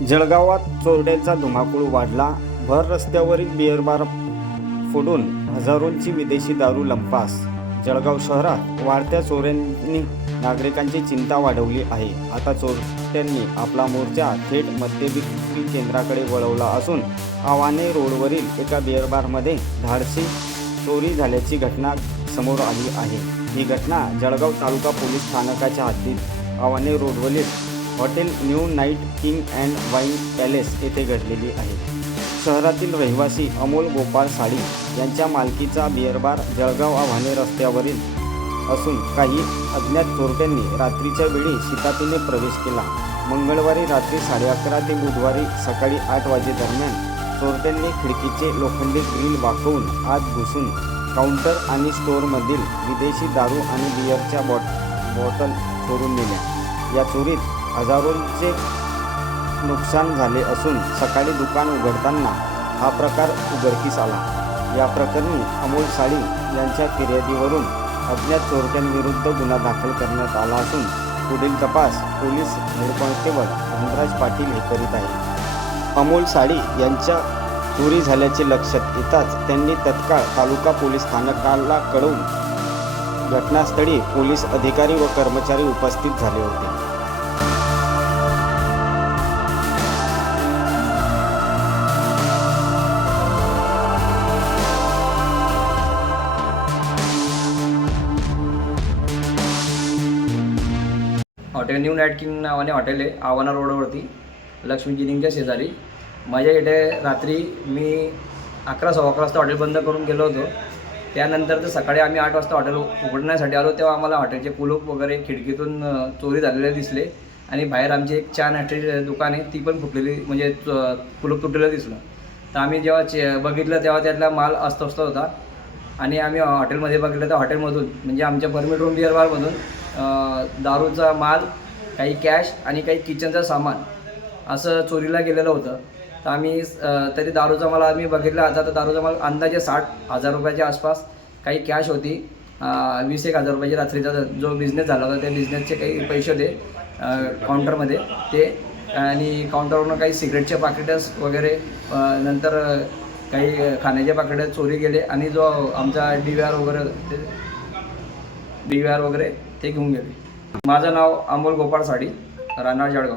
जळगावात चोरट्यांचा धुमाकूळ वाढला. भर रस्त्यावरील बिअर बार फोडून हजारोंची विदेशी दारू लंपास. जळगाव शहरात वाढत्या चोऱ्यांनी नागरिकांची चिंता वाढवली आहे. आता चोरट्यांनी आपला मोर्चा थेट मद्यविक्री केंद्राकडे वळवला असून आवाने रोडवरील एका बिअर बारमध्ये धाडसी चोरी झाल्याची घटना समोर आली आहे. ही घटना जळगाव तालुका पोलीस स्थानकाच्या हद्दीत आवाने रोडवरील hotel new night king and wine palace येथे घडलेली आहे. शहरातील रहिवासी अमोल गोपाळ साडी यांच्या मालकीचा बिअर बार जळगाव आव्हाने रस्त्यावरील असून काही अज्ञात चोरट्यांनी रात्रीच्या वेळी शितातीने प्रवेश केला. मंगळवारी रात्री 11:30 ते बुधवारी सकाळी 8 वाजेदरम्यान चोरट्यांनी खिडकीचे लोखंडी ग्रिल वाकवून आत घुसून काउंटर आणि स्टोअरमधील विदेशी दारू आणि बिअरच्या बॉटल चोरून नेल्या. या चोरीत हजारोंचे नुकसान झाले असून सकाळी दुकान उघडताना हा प्रकार उघडकीस आला. या प्रकरणी अमोल साडी यांच्या फिर्यादीवरून अज्ञात चोरट्यांविरुद्ध गुन्हा दाखल करण्यात आला असून पुढील तपास police head constable Dhanraj Patil हे करीत आहेत. अमोल साडी यांच्या चोरी झाल्याचे लक्षात येताच त्यांनी तत्काळ तालुका पोलीस स्थानकाला कळवून घटनास्थळी पोलीस अधिकारी व कर्मचारी उपस्थित झाले होते. हॉटेल न्यू नाईट किंग नावाने हॉटेल आहे आवाना रोडवरती लक्ष्मी जिनिंगच्या शेजारी. माझ्या इथे रात्री मी 11-11:15 वाजता हॉटेल बंद करून गेलो होतो. त्यानंतर तर सकाळी आम्ही 8 वाजता हॉटेल उघडण्यासाठी आलो तेव्हा आम्हाला हॉटेलचे कुलूप वगैरे खिडकीतून चोरी झालेले दिसले आणि बाहेर आमची एक चहा नाश्त्याची दुकान आहे ती पण फुटलेली म्हणजे कुलूप तुटलेलं दिसलं. तर आम्ही जेव्हा बघितलं तेव्हा त्यातला माल अस्वस्थ होता आणि आम्ही हॉटेलमध्ये बघितलं तर हॉटेलमधून म्हणजे आमच्या परमिट रूम बिअर बारमधून दारूचा माल, काही कॅश आणि काही किचनचं सामान असं चोरीला गेलेलं होतं. तर आम्ही तरी दारूचा माल आम्ही बघितला आता तर दारूचा माल अंदाजे 60,000 रुपयाच्या आसपास, काही कॅश होती 20,000 रुपयाची. रात्रीचा जो बिझनेस झाला होता त्या बिझनेसचे काही पैसे होते काउंटरमध्ये ते, आणि काउंटरवरून काही सिगरेटचे पाकिटस वगैरे, नंतर काही खाण्याचे पाकिटं चोरी गेले आणि जो आमचा DVR वगैरे ते घेऊन गेले. माझं नाव अमोल गोपाळ साडी, राहणार जळगाव.